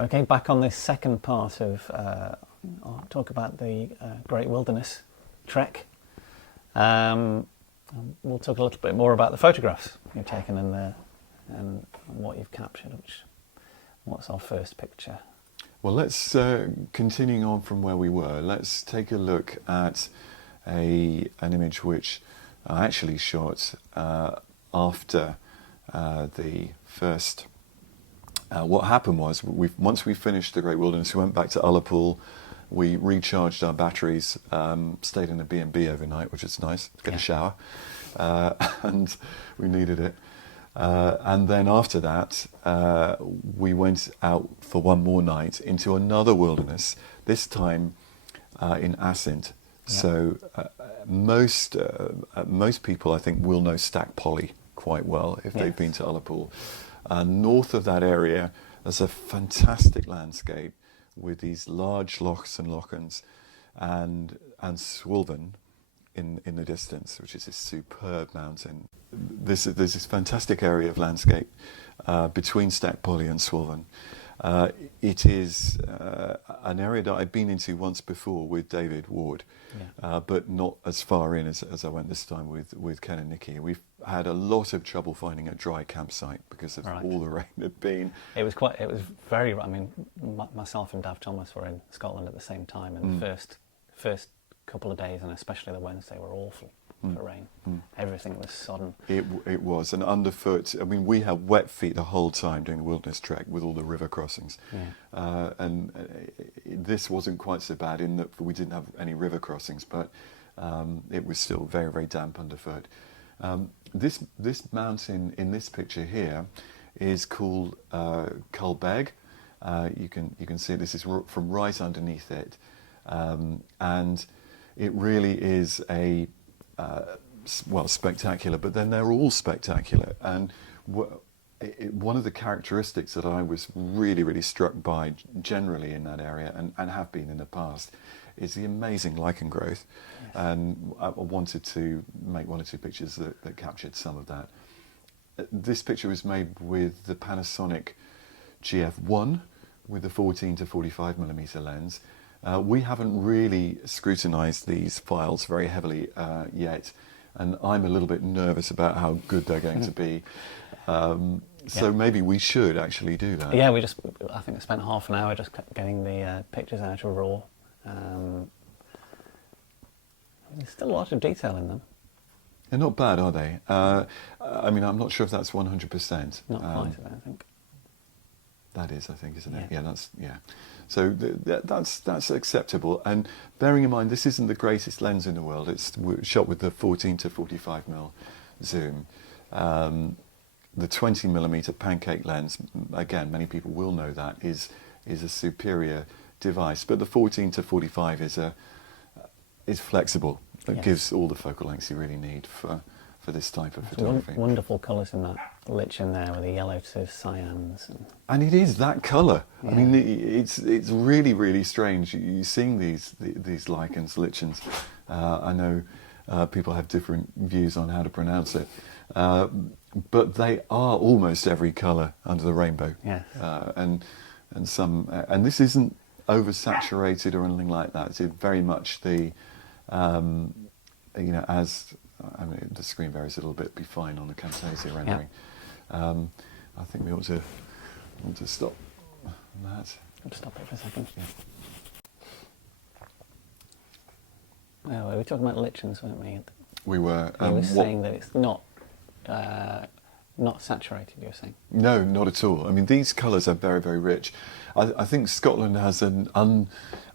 Okay, back on this second part of, I'll talk about the Great Wilderness Trek. We'll talk a little bit more about the photographs you've taken and what you've captured. What's our first picture? Well, let's, continuing on from where we were, let's take a look at an image which I actually shot after the first. What happened was, once we finished the Great Wilderness, we went back to Ullapool, we recharged our batteries, stayed in a B&B overnight, which is nice, get a shower, and we needed it. And then after that, we went out for one more night into another wilderness, this time in Assynt. So most people, I think, will know Stack Poly quite well if they've been to Ullapool. North of that area, there's a fantastic landscape with these large lochs and lochans, and Swilven in the distance, which is this superb mountain. There's this fantastic area of landscape between Stack Poly and Swilven. It is an area that I've been into once before with David Ward, but not as far in as I went this time with Ken and Nikki. We've had a lot of trouble finding a dry campsite because of all the rain had been. It was very, I mean, myself and Dav Thomas were in Scotland at the same time, and the first couple of days, and especially the Wednesday, were awful for rain. Everything was sodden. It was, and underfoot. I mean, we had wet feet the whole time doing the wilderness trek with all the river crossings. And this wasn't quite so bad in that we didn't have any river crossings, but it was still very, very damp underfoot. This mountain in this picture here is called Culbeg. You can see this is from right underneath it, and it really is a spectacular, but then they're all spectacular. And one of the characteristics that I was really struck by generally in that area, and have been in the past, is the amazing lichen growth. And I wanted to make one or two pictures that captured some of that. This picture was made with the Panasonic GF1 with the 14 to 45mm lens. We haven't really scrutinized these files very heavily yet, and I'm a little bit nervous about how good they're going to be. So maybe we should actually do that. Yeah, I think I spent half an hour just getting the pictures out of RAW. There's still a lot of detail in them. They're not bad, are they? I mean, I'm not sure if that's 100%. Not quite, I think. That is, I think, isn't it? Yeah. So that's acceptable. And bearing in mind, this isn't the greatest lens in the world. It's shot with the 14 to 45mm zoom. The 20mm pancake lens, again, many people will know that, is a superior device. But the 14 to 45 is flexible. It gives all the focal lengths you really need for this type of photography. Wonderful colours in that lichen there, with the yellow to cyans. And it is that colour. I mean, it's really strange. You're seeing these lichens, lichens. I know people have different views on how to pronounce it, but they are almost every colour under the rainbow. Yes. And this isn't oversaturated or anything like that. It's very much the I mean, the screen varies a little bit. Be fine on the Camtasia rendering. I think we ought to stop that. I'll stop it for a second. We were talking about lichens, weren't we? We were. You were saying that it's not saturated. You were saying. No, not at all. I mean, these colours are very, very rich. I think Scotland has an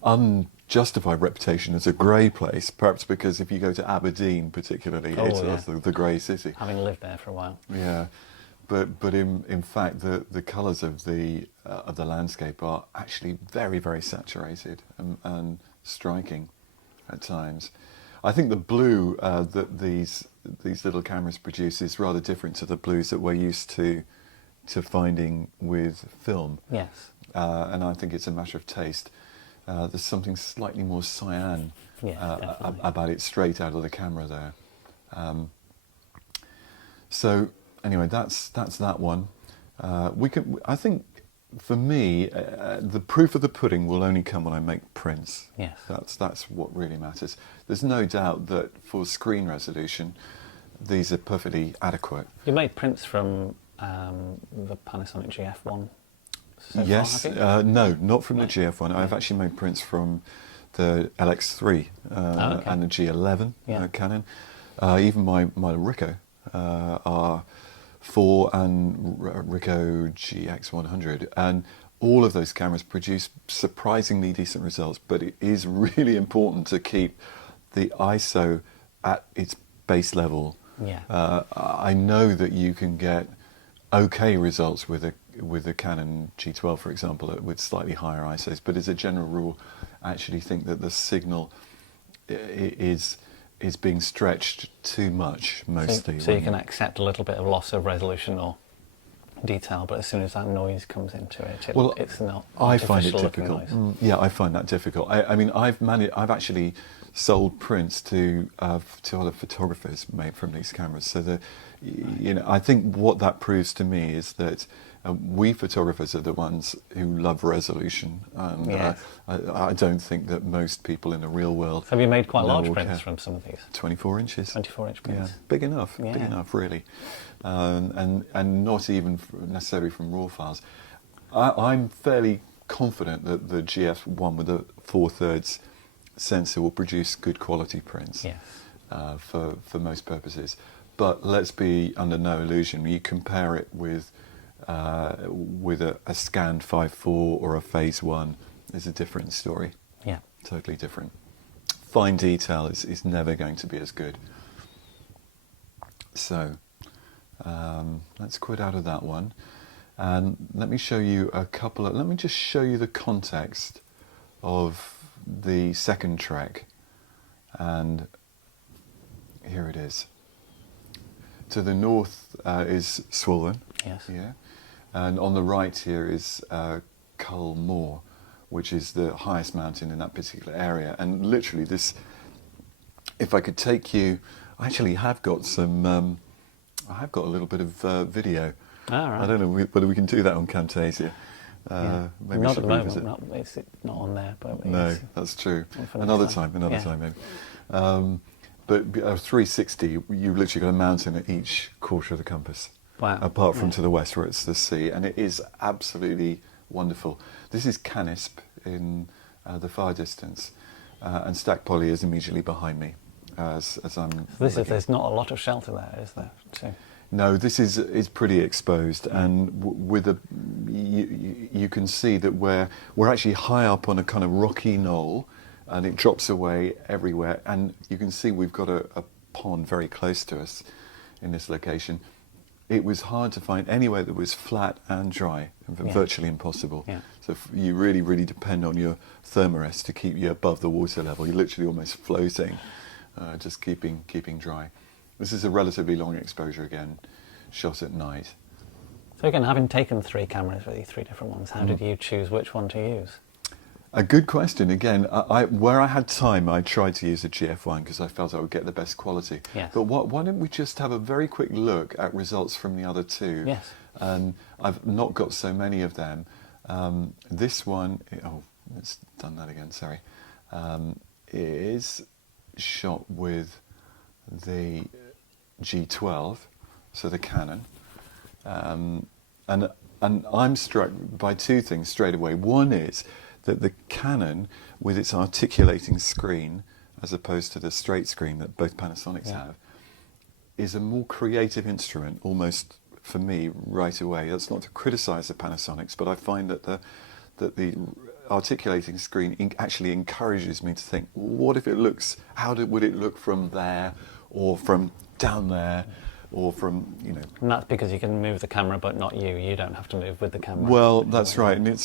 unjustified reputation as a grey place, perhaps because if you go to Aberdeen particularly, it's the grey city. Having lived there for a while. Yeah, but in fact the colours of the landscape are actually very, very saturated and striking at times. I think the blue that these little cameras produce is rather different to the blues that we're used to finding with film. Yes. And I think it's a matter of taste. There's something slightly more cyan about it straight out of the camera there. So anyway, that's that one. I think for me, the proof of the pudding will only come when I make prints. Yes. That's what really matters. There's no doubt that for screen resolution, these are perfectly adequate. You made prints from the Panasonic GF1 so Yes, far, have you? no, not from the Right. GF1. I've actually made prints from the LX3 Okay. and the G11 Yeah. Canon. Even my Ricoh R4 and Ricoh GX100, and all of those cameras produce surprisingly decent results. But it is really important to keep the ISO at its base level. Yeah. I know that you can get okay results with a Canon G12, for example, with slightly higher ISOs, but as a general rule, I actually think that the signal is being stretched too much mostly. So you can accept a little bit of loss of resolution or detail, but as soon as that noise comes into it, it's not. I find it artificial looking difficult. noise. Yeah, I find that difficult. I mean, I've actually sold prints to other photographers made from these cameras. So I think what that proves to me is that we photographers are the ones who love resolution, and Yes. I don't think that most people in the real world. So have you made quite know large or prints care. from some of these? 24 inches. 24-inch Yeah, prints. big enough, Yeah. really, and not even necessarily from raw files. I'm fairly confident that the GF1 with the 4/3 sensor will produce good quality prints. Yes. For most purposes. But let's be under no illusion. You compare it with a scanned 5.4 or a phase 1, is a different story. Yeah. Totally different. Fine detail is never going to be as good. So let's quit out of that one, and let me show you let me just show you the context of the second trek, and here it is. To the north is Swollen, Yes. yeah, and on the right here is Cull Moor, which is the highest mountain in that particular area. And literally, this, if I could take you, I actually have got some. I have got a little bit of video. All right. I don't know whether we can do that on Camtasia. Yeah. Maybe we Not should at the revisit. moment. It's not on there, but No, it's that's true. one for next Another time. time, Yeah. maybe. But 360, you've literally got a mountain at each quarter of the compass. Wow. Apart from Yeah. to the west where it's the sea, and it is absolutely wonderful. This is Canisp in the far distance, and Stack Poly is immediately behind me as I'm. There's not a lot of shelter there, is there? Too? No, this is pretty exposed, and you can see that we're actually high up on a kind of rocky knoll, and it drops away everywhere, and you can see we've got a pond very close to us in this location. It was hard to find anywhere that was flat and dry, Yeah. virtually impossible. Yeah. So you really, really depend on your thermarest to keep you above the water level. You're literally almost floating, just keeping dry. This is a relatively long exposure again, shot at night. So again, having taken 3 cameras with you, 3 different ones, how did you choose which one to use? A good question. Again, where I had time, I tried to use a GF1 because I felt I would get the best quality. Yes. But why don't we just have a very quick look at results from the other 2? Yes. And I've not got so many of them. This one, it's done that again, sorry, is shot with the G12, so the Canon. And I'm struck by 2 things straight away. One is that the Canon, with its articulating screen, as opposed to the straight screen that both Panasonics have, is a more creative instrument, almost for me, right away. That's not to criticise the Panasonics, but I find that the articulating screen actually encourages me to think, what if it looks, would it look from there, or from down there, or from, And that's because you can move the camera, but not you. You don't have to move with the camera. Well, that's right, and it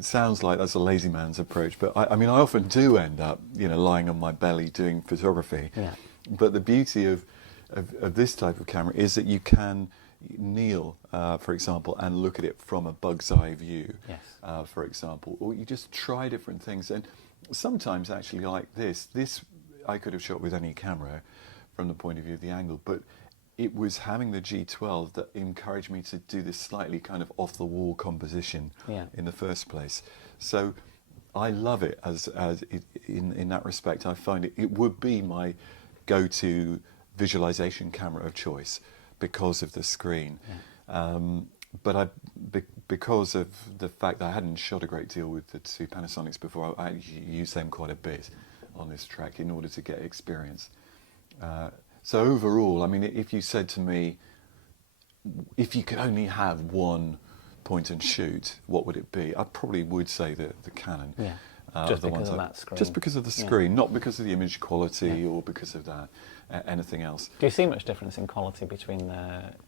sounds like that's a lazy man's approach, but I mean, I often do end up, lying on my belly doing photography. Yeah. But the beauty of this type of camera is that you can kneel, for example, and look at it from a bug's eye view, Yes. for example, or you just try different things. And sometimes, actually, like this I could have shot with any camera from the point of view of the angle, but it was having the G12 that encouraged me to do this slightly kind of off-the-wall composition in the first place. So I love it in that respect. I find it would be my go-to visualization camera of choice because of the screen. But because of the fact that I hadn't shot a great deal with the two Panasonics before, I used them quite a bit on this track in order to get experience. So overall, I mean, if you said to me, if you could only have one point and shoot, what would it be? I probably would say the Canon. Just because of that screen. Just because of the screen, not because of the image quality or because of that, anything else. Do you see much difference in quality between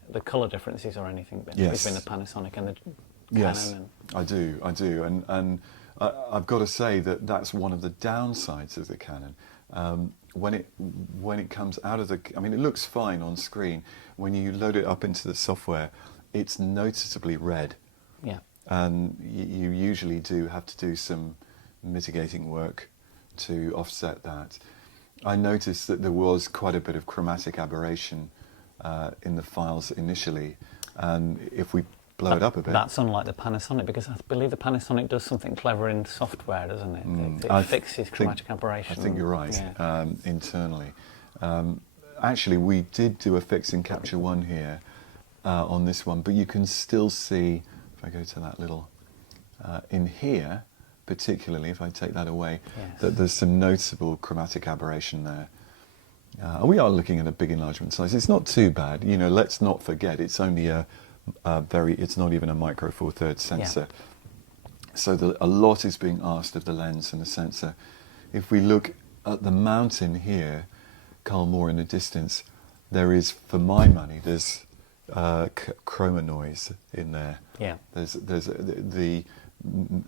the colour differences or anything between the Panasonic and the Canon? Yes, I do, and I've got to say that that's one of the downsides of the Canon. When it comes out of the, I mean, it looks fine on screen. When you load it up into the software, it's noticeably red. And you usually do have to do some mitigating work to offset that. I noticed that there was quite a bit of chromatic aberration in the files initially, and if we blow it up a bit... That's unlike the Panasonic, because I believe the Panasonic does something clever in software, doesn't it? It fixes chromatic aberration. I think you're right, internally. Actually, we did do a fix in Capture One here on this one, but you can still see, if I go to that little... in here, particularly, if I take that away, that there's some noticeable chromatic aberration there. We are looking at a big enlargement size. It's not too bad. You know, let's not forget, it's only it's not even a micro four thirds sensor. So a lot is being asked of the lens and the sensor. If we look at the mountain here, Culmore in the distance, there is, for my money, there's chroma noise in there. There's the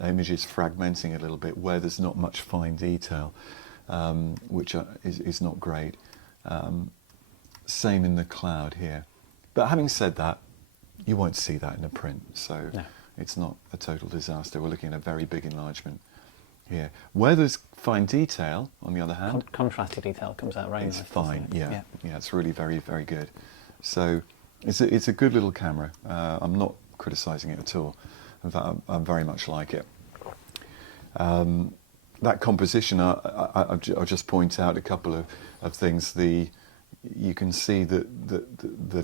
image is fragmenting a little bit where there's not much fine detail, which is not great. Same in the cloud here. But having said that, you won't see that in a print, so it's not a total disaster. We're looking at a very big enlargement here. Where there's fine detail, on the other hand... Contrasted detail comes out very nice. It's fine, yeah, it's really very, very good. So it's a good little camera. I'm not criticising it at all. In fact, I very much like it. That composition, I'll just point out a couple of things. You can see that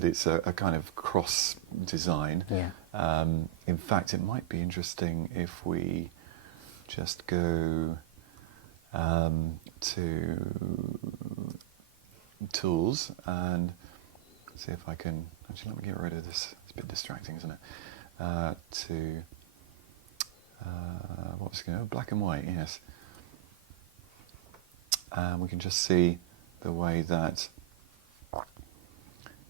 it's a kind of cross design. In fact, it might be interesting if we just go to Tools and see if I can... Actually, let me get rid of this. It's a bit distracting, isn't it? What was it going to... Black and white, yes. And we can just see the way that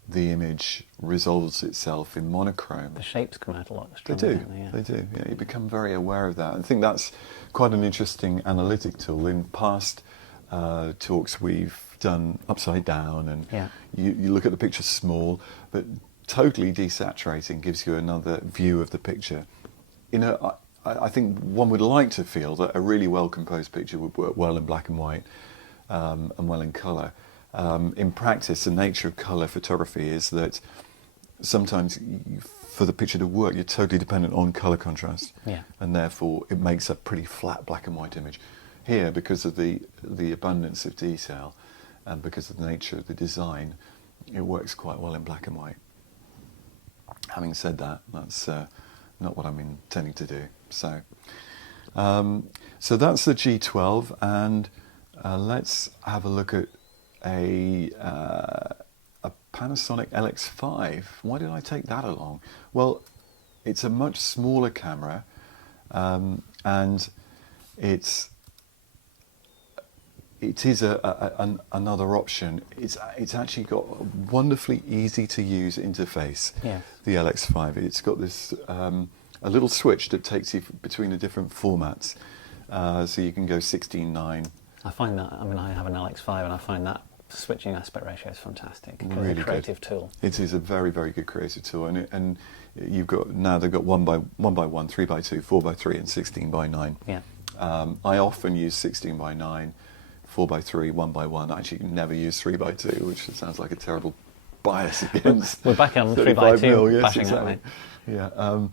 the image resolves itself in monochrome. The shapes come out a lot stronger. They do, they do. Yeah, you become very aware of that. I think that's quite an interesting analytic tool. In past talks we've done upside down, and you look at the picture small, but totally desaturating gives you another view of the picture. You know, I think one would like to feel that a really well-composed picture would work well in black and white and well in colour. In practice, the nature of colour photography is that sometimes for the picture to work, you're totally dependent on colour contrast, and therefore it makes a pretty flat black and white image. Here, because of the abundance of detail and because of the nature of the design, it works quite well in black and white. Having said that, that's not what I'm intending to do. So, so that's the G12, and let's have a look at a Panasonic LX5. Why did I take that along? Well, it's a much smaller camera, and it is another option. It's actually got a wonderfully easy to use interface. The LX5. It's got this a little switch that takes you between the different formats, so you can go 16:9. I find that, I mean, I have an LX5 and I find that switching aspect ratio is fantastic. It's really a creative good tool. It is a very, very good creative tool, and you've got, now they've got 1x1, 3x2, 4x3 and 16:9. I often use 16:9, 4x3, 1x1. I actually never use 3x2, which sounds like a terrible bias against. We're back on 35 3x2 mil, yes, bashing, exactly. aren't we? Yeah.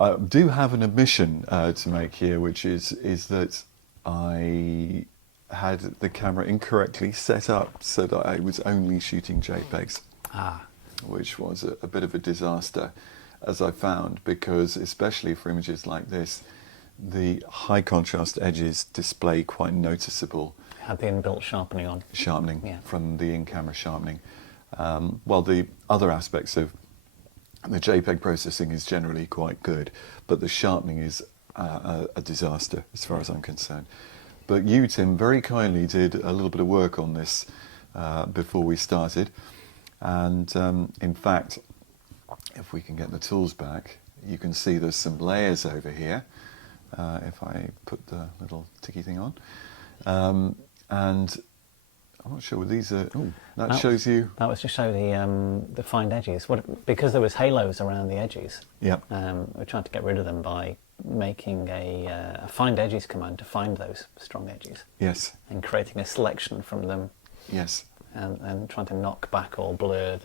I do have an admission to make here, which is that I had the camera incorrectly set up so that I was only shooting JPEGs, which was a bit of a disaster, as I found, because especially for images like this, the high contrast edges display quite noticeable. Had the inbuilt sharpening on. Sharpening, Yeah. from the in-camera sharpening. While the other aspects of the JPEG processing is generally quite good, but the sharpening is a disaster as far as I'm concerned. But you, Tim, very kindly did a little bit of work on this before we started, and in fact, if we can get the tools back, you can see there's some layers over here. If I put the little ticky thing on, and I'm not sure what these are. Oh, that shows you. That was to show the find edges. Because there was halos around the edges. Yep. We tried to get rid of them by making a find edges command to find those strong edges. Yes. And creating a selection from them. Yes. And trying to knock back or blur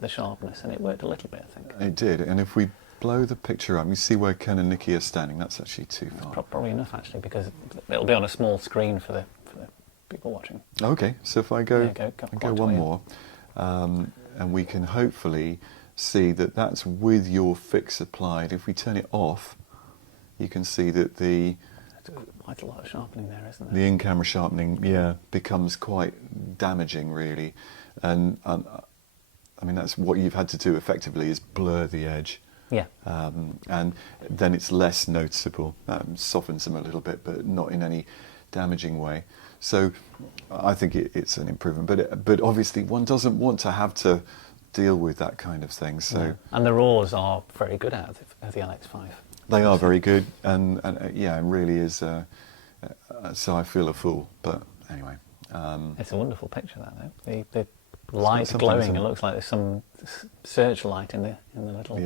the sharpness, and it worked a little bit, I think. It did, and if we blow the picture up, you see where Ken and Nikki are standing. That's actually too far. Probably enough, actually, because it'll be on a small screen for the people watching. Okay, so if I go, go one more, and we can hopefully see that that's with your fix applied. If we turn it off, you can see that the quite a lot of sharpening there, isn't there? The in-camera sharpening, yeah, becomes quite damaging, really, and I mean that's what you've had to do effectively is blur the edge. Yeah. And then it's less noticeable. Softens them a little bit, but not in any damaging way. So I think it's an improvement. But obviously one doesn't want to have to deal with that kind of thing. So yeah. And the RAWs are very good out of the LX5. They are very good, and yeah, it really is. So I feel a fool, but anyway. It's a wonderful picture, that though. The light glowing. It looks like there's some searchlight in the little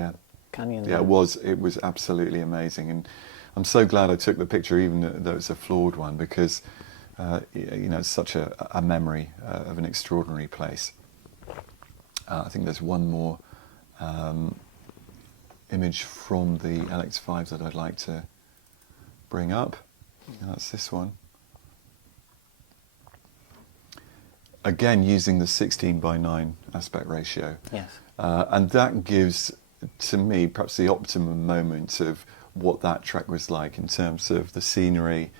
canyon. Yeah, it was absolutely amazing, and I'm so glad I took the picture, even though it's a flawed one, because you know, it's such a memory of an extraordinary place. I think there's one more image from the LX5 that I'd like to bring up, and that's this one. Again, using the 16:9 aspect ratio. Yes. And that gives, to me, perhaps the optimum moment of what that track was like in terms of the scenery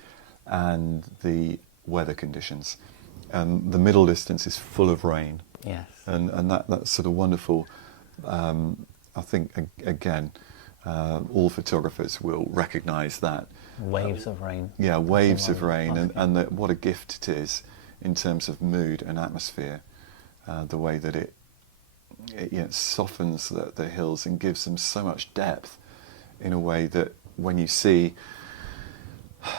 and the weather conditions. And the middle distance is full of rain. Yes. And that's sort of wonderful. I think, again, all photographers will recognise that. Waves of rain. Yeah, waves of rain, and what a gift it is in terms of mood and atmosphere, the way that it softens the hills and gives them so much depth in a way that when you see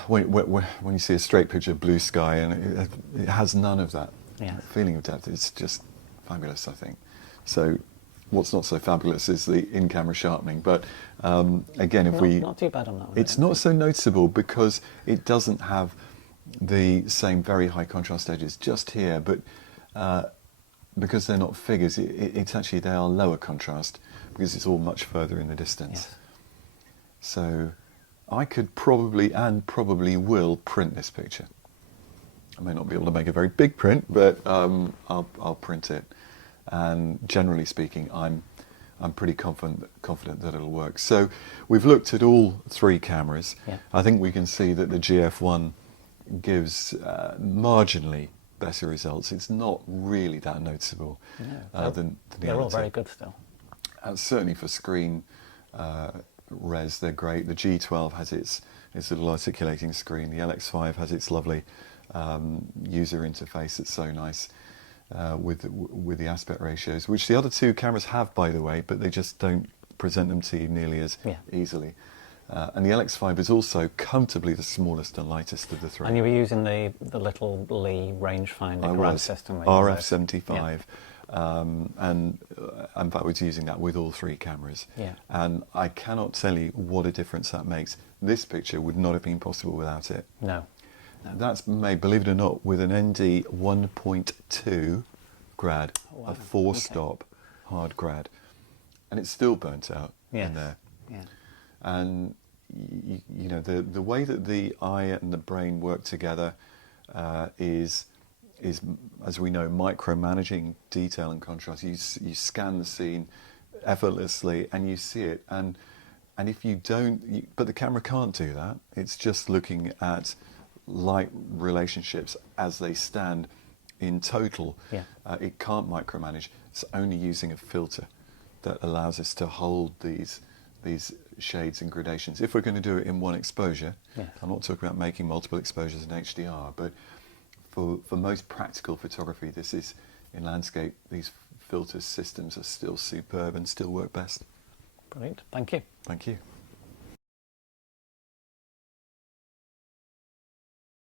a straight picture of blue sky, and it has none of that feeling of depth. It's just fabulous, I think. So what's not so fabulous is the in-camera sharpening, but again, not too bad on that one. It's not so noticeable because it doesn't have the same very high contrast edges just here, but because they're not figures, it's actually, they are lower contrast because it's all much further in the distance. Yes. So I could probably will print this picture. I may not be able to make a very big print, but I'll print it. And generally speaking, I'm pretty confident that it'll work. So we've looked at all three cameras. Yeah. I think we can see that the GF1 gives marginally better results. It's not really that noticeable than the they're other all two. very good still. Certainly for screen res, they're great. The G12 has its little articulating screen. The LX5 has its lovely user interface. It's so nice with the aspect ratios, which the other two cameras have, by the way, but they just don't present them to you nearly as easily. And the LX5 is also comfortably the smallest and lightest of the three. And you were using the little Lee rangefinder graph system. RF75. And in fact, I was using that with all three cameras. Yeah. And I cannot tell you what a difference that makes. This picture would not have been possible without it. No. That's made, believe it or not, with an ND 1.2 grad, Oh, wow. a 4-stop hard grad, and it's still burnt out Yes. in there. Yeah. And you know, the way that the eye and the brain work together is, as we know, micromanaging detail and contrast. You scan the scene effortlessly and you see it, and if you don't, but the camera can't do that. It's just looking at light relationships as they stand in total. Yeah. It can't micromanage. It's only using a filter that allows us to hold these shades and gradations. If we're going to do it in one exposure, Yes. I'm not talking about making multiple exposures in HDR, but for most practical photography, this is, in landscape, these filter systems are still superb and still work best. Brilliant. Thank you. Thank you.